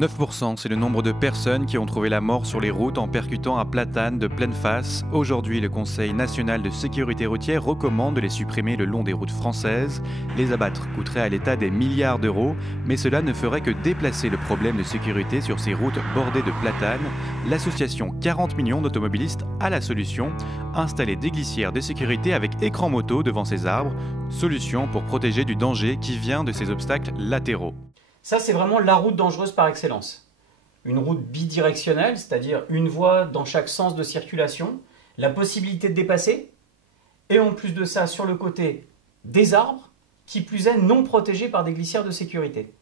9%, c'est le nombre de personnes qui ont trouvé la mort sur les routes en percutant un platane de pleine face. Aujourd'hui, le Conseil national de sécurité routière recommande de les supprimer le long des routes françaises. Les abattre coûterait à l'État des milliards d'euros, mais cela ne ferait que déplacer le problème de sécurité sur ces routes bordées de platanes. L'association 40 millions d'automobilistes a la solution: installer des glissières de sécurité avec écran moto devant ces arbres. Solution pour protéger du danger qui vient de ces obstacles latéraux. Ça, c'est vraiment la route dangereuse par excellence. Une route bidirectionnelle, c'est-à-dire une voie dans chaque sens de circulation, la possibilité de dépasser, et en plus de ça, sur le côté, des arbres, qui plus est non protégés par des glissières de sécurité.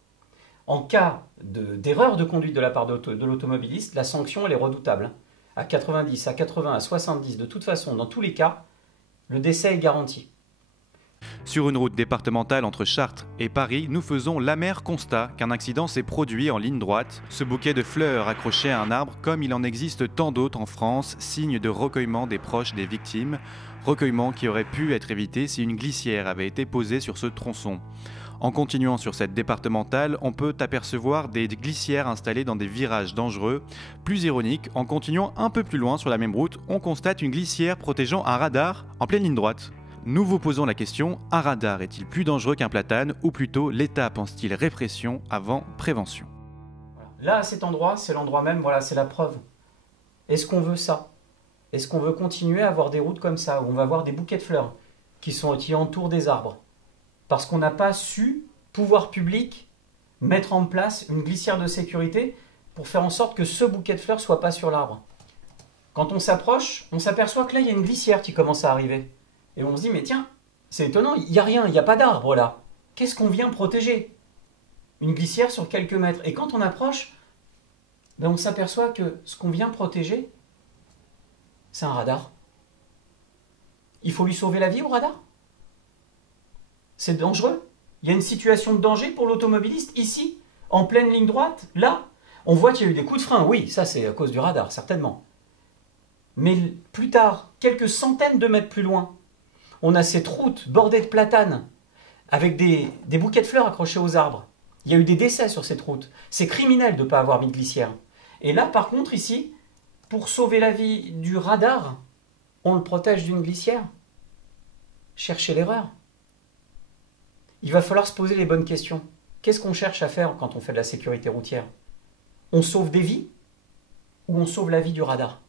En cas d'erreur de conduite de la part de l'automobiliste, la sanction elle est redoutable. À 90, à 80, à 70, de toute façon, dans tous les cas, le décès est garanti. Sur une route départementale entre Chartres et Paris, nous faisons l'amer constat qu'un accident s'est produit en ligne droite. Ce bouquet de fleurs accroché à un arbre, comme il en existe tant d'autres en France, signe de recueillement des proches des victimes. Recueillement qui aurait pu être évité si une glissière avait été posée sur ce tronçon. En continuant sur cette départementale, on peut apercevoir des glissières installées dans des virages dangereux. Plus ironique, en continuant un peu plus loin sur la même route, on constate une glissière protégeant un radar en pleine ligne droite. Nous vous posons la question, un radar est-il plus dangereux qu'un platane, ou plutôt l'État pense-t-il répression avant prévention? Là, à cet endroit, c'est l'endroit même, voilà, c'est la preuve. Est-ce qu'on veut ça? Est-ce qu'on veut continuer à avoir des routes comme ça, où on va avoir des bouquets de fleurs qui entourent des arbres? Parce qu'on n'a pas su, pouvoir public, mettre en place une glissière de sécurité pour faire en sorte que ce bouquet de fleurs ne soit pas sur l'arbre. Quand on s'approche, on s'aperçoit que là, il y a une glissière qui commence à arriver. Et on se dit, mais tiens, c'est étonnant, il n'y a rien, il n'y a pas d'arbre là. Qu'est-ce qu'on vient protéger? Une glissière sur quelques mètres. Et quand on approche, on s'aperçoit que ce qu'on vient protéger, c'est un radar. Il faut lui sauver la vie au radar? C'est dangereux. Il y a une situation de danger pour l'automobiliste ici, en pleine ligne droite, là. On voit qu'il y a eu des coups de frein, oui, ça c'est à cause du radar, certainement. Mais plus tard, quelques centaines de mètres plus loin, on a cette route bordée de platanes, avec des bouquets de fleurs accrochés aux arbres. Il y a eu des décès sur cette route. C'est criminel de ne pas avoir mis de glissière. Et là, par contre, ici, pour sauver la vie du radar, on le protège d'une glissière. Cherchez l'erreur. Il va falloir se poser les bonnes questions. Qu'est-ce qu'on cherche à faire quand on fait de la sécurité routière? On sauve des vies ou on sauve la vie du radar?